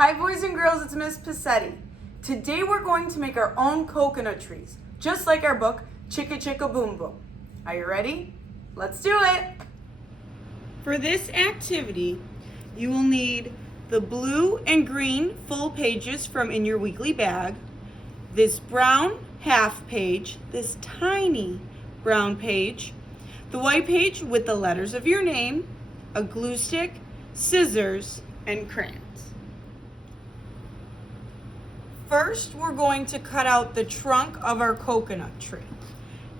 Hi boys and girls, it's Miss Pacetti. Today we're going to make our own coconut trees, just like our book, Chicka Chicka Boom Boom. Are you ready? Let's do it! For this activity, you will need the blue and green full pages from In Your Weekly Bag, this brown half page, this tiny brown page, the white page with the letters of your name, a glue stick, scissors, and crayons. First, we're going to cut out the trunk of our coconut tree.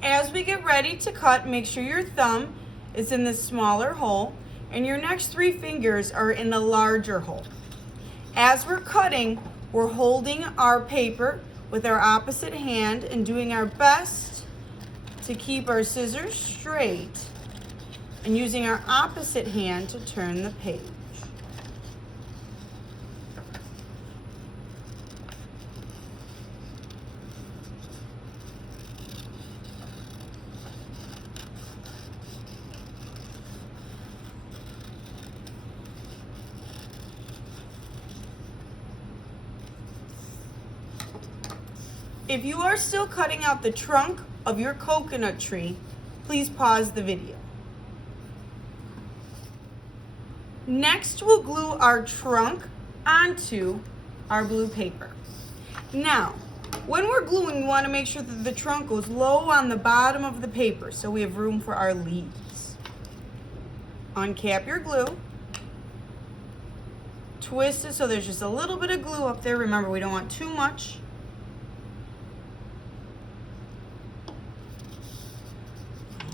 As we get ready to cut, make sure your thumb is in the smaller hole and your next 3 fingers are in the larger hole. As we're cutting, we're holding our paper with our opposite hand and doing our best to keep our scissors straight and using our opposite hand to turn the page. If you are still cutting out the trunk of your coconut tree, please pause the video. Next, we'll glue our trunk onto our blue paper. Now, when we're gluing, we want to make sure that the trunk goes low on the bottom of the paper so we have room for our leaves. Uncap your glue. Twist it so there's just a little bit of glue up there. Remember, we don't want too much.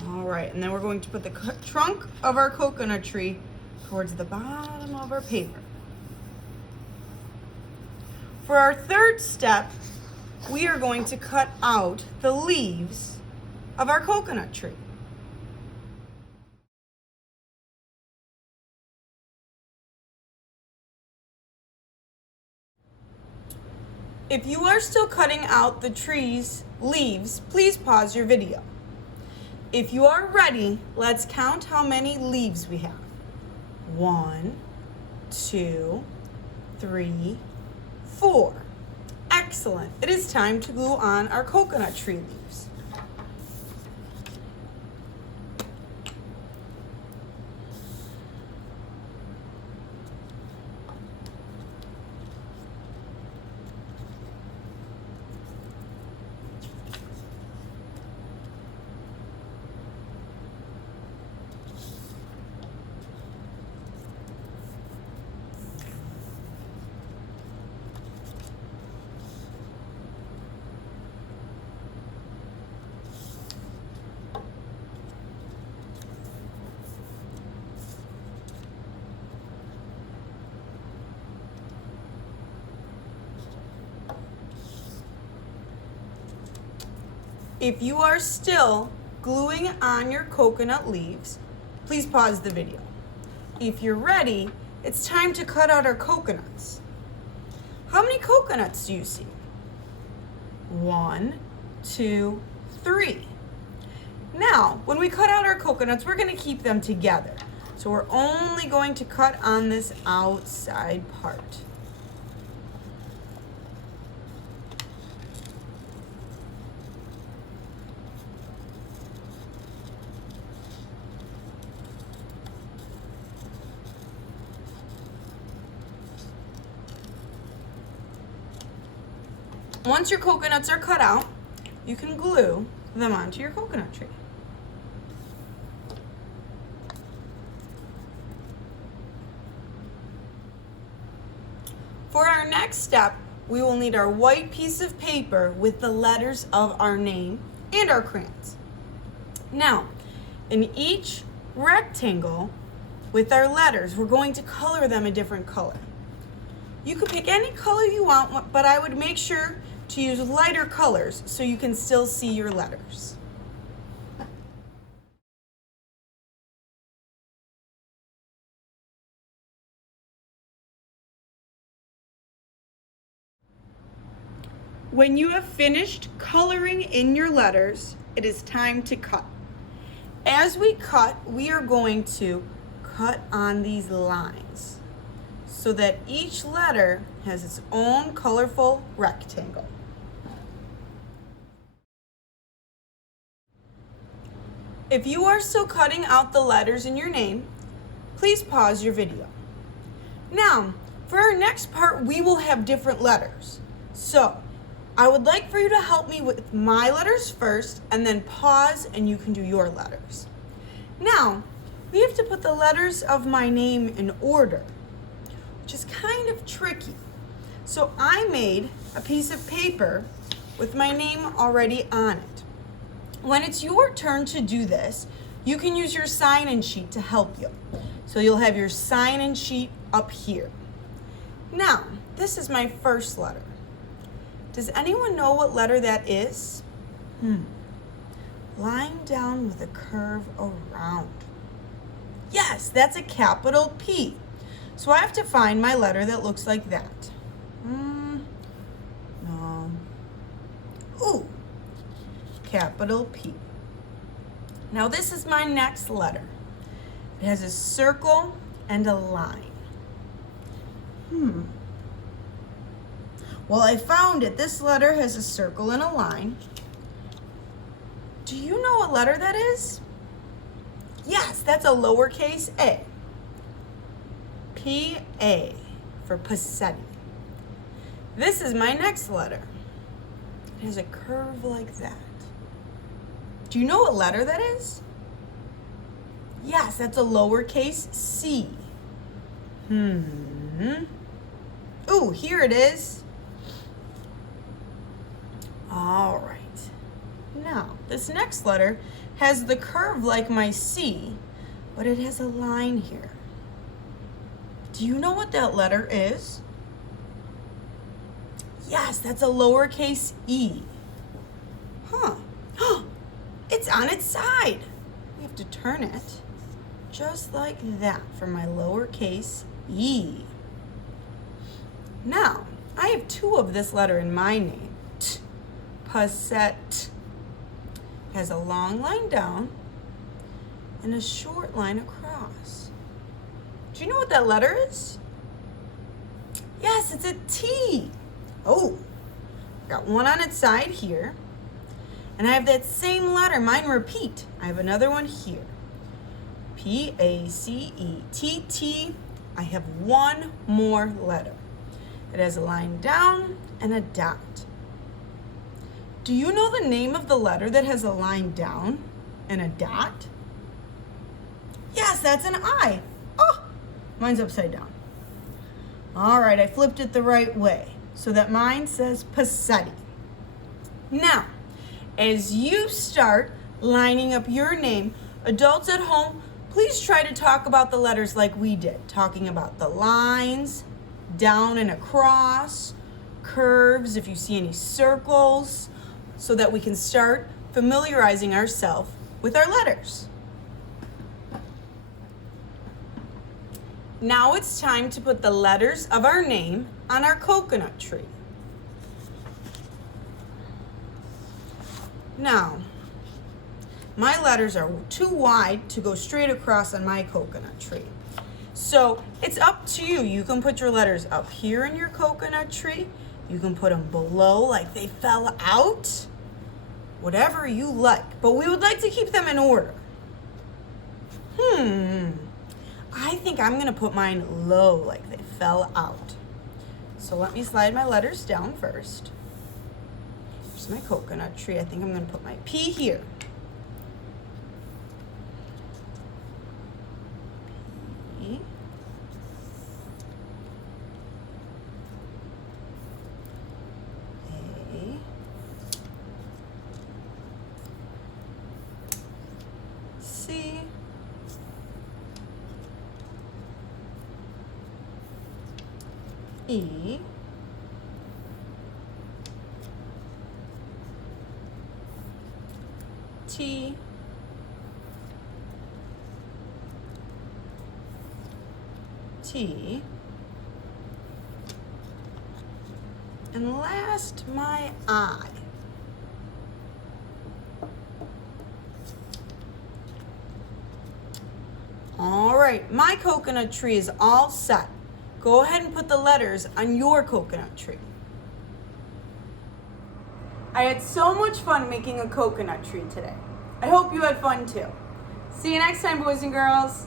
All right, and then we're going to put the trunk of our coconut tree towards the bottom of our paper. For our third step, we are going to cut out the leaves of our coconut tree. If you are still cutting out the tree's leaves, please pause your video. If you are ready, let's count how many leaves we have. 1, 2, 3, 4. Excellent. It is time to glue on our coconut tree leaves. If you are still gluing on your coconut leaves, please pause the video. If you're ready, it's time to cut out our coconuts. How many coconuts do you see? 1, 2, 3. Now, when we cut out our coconuts, we're going to keep them together. So we're only going to cut on this outside part. Once your coconuts are cut out, you can glue them onto your coconut tree. For our next step, we will need our white piece of paper with the letters of our name and our crayons. Now, in each rectangle with our letters, we're going to color them a different color. You could pick any color you want, but I would make sure to use lighter colors so you can still see your letters. When you have finished coloring in your letters, it is time to cut. As we cut, we are going to cut on these lines. so that each letter has its own colorful rectangle. If you are still cutting out the letters in your name, please pause your video. Now, for our next part, we will have different letters. So, I would like for you to help me with my letters first, and then pause and you can do your letters. Now, we have to put the letters of my name in order, which is kind of tricky. So I made a piece of paper with my name already on it. When it's your turn to do this, you can use your sign-in sheet to help you. So you'll have your sign-in sheet up here. Now, this is my first letter. Does anyone know what letter that is? Line down with a curve around. Yes, that's a capital P. So I have to find my letter that looks like that. No. Ooh, capital P. Now this is my next letter. It has a circle and a line. Well, I found it. This letter has a circle and a line. Do you know what letter that is? Yes, that's a lowercase a. P-A for Pacetti. This is my next letter. It has a curve like that. Do you know what letter that is? Yes, that's a lowercase c. Ooh, here it is. All right. Now, this next letter has the curve like my C, but it has a line here. Do you know what that letter is? Yes, that's a lowercase e. It's on its side. We have to turn it just like that for my lowercase e. Now, I have two of this letter in my name. Pacetti. Has a long line down and a short line across. Do you know what that letter is? Yes, it's a T. Oh, got one on its side here. And I have that same letter, mine repeat. I have another one here. P-A-C-E-T-T. I have one more letter. It has a line down and a dot. Do you know the name of the letter that has a line down and a dot? Yes, that's an I. Oh, mine's upside down. All right, I flipped it the right way so that mine says Pacetti. Now, as you start lining up your name, adults at home, please try to talk about the letters like we did, talking about the lines, down and across, curves, if you see any circles, so that we can start familiarizing ourselves with our letters. Now it's time to put the letters of our name on our coconut tree. Now, my letters are too wide to go straight across on my coconut tree. So it's up to you. You can put your letters up here in your coconut tree. You can put them below like they fell out. Whatever you like. But we would like to keep them in order. I think I'm going to put mine low like they fell out. So let me slide my letters down first. Here's my coconut tree. I think I'm going to put my P here. P. A. C. E. T. T. And last, my I. All right, my coconut tree is all set. Go ahead and put the letters on your coconut tree. I had so much fun making a coconut tree today. I hope you had fun too. See you next time, boys and girls.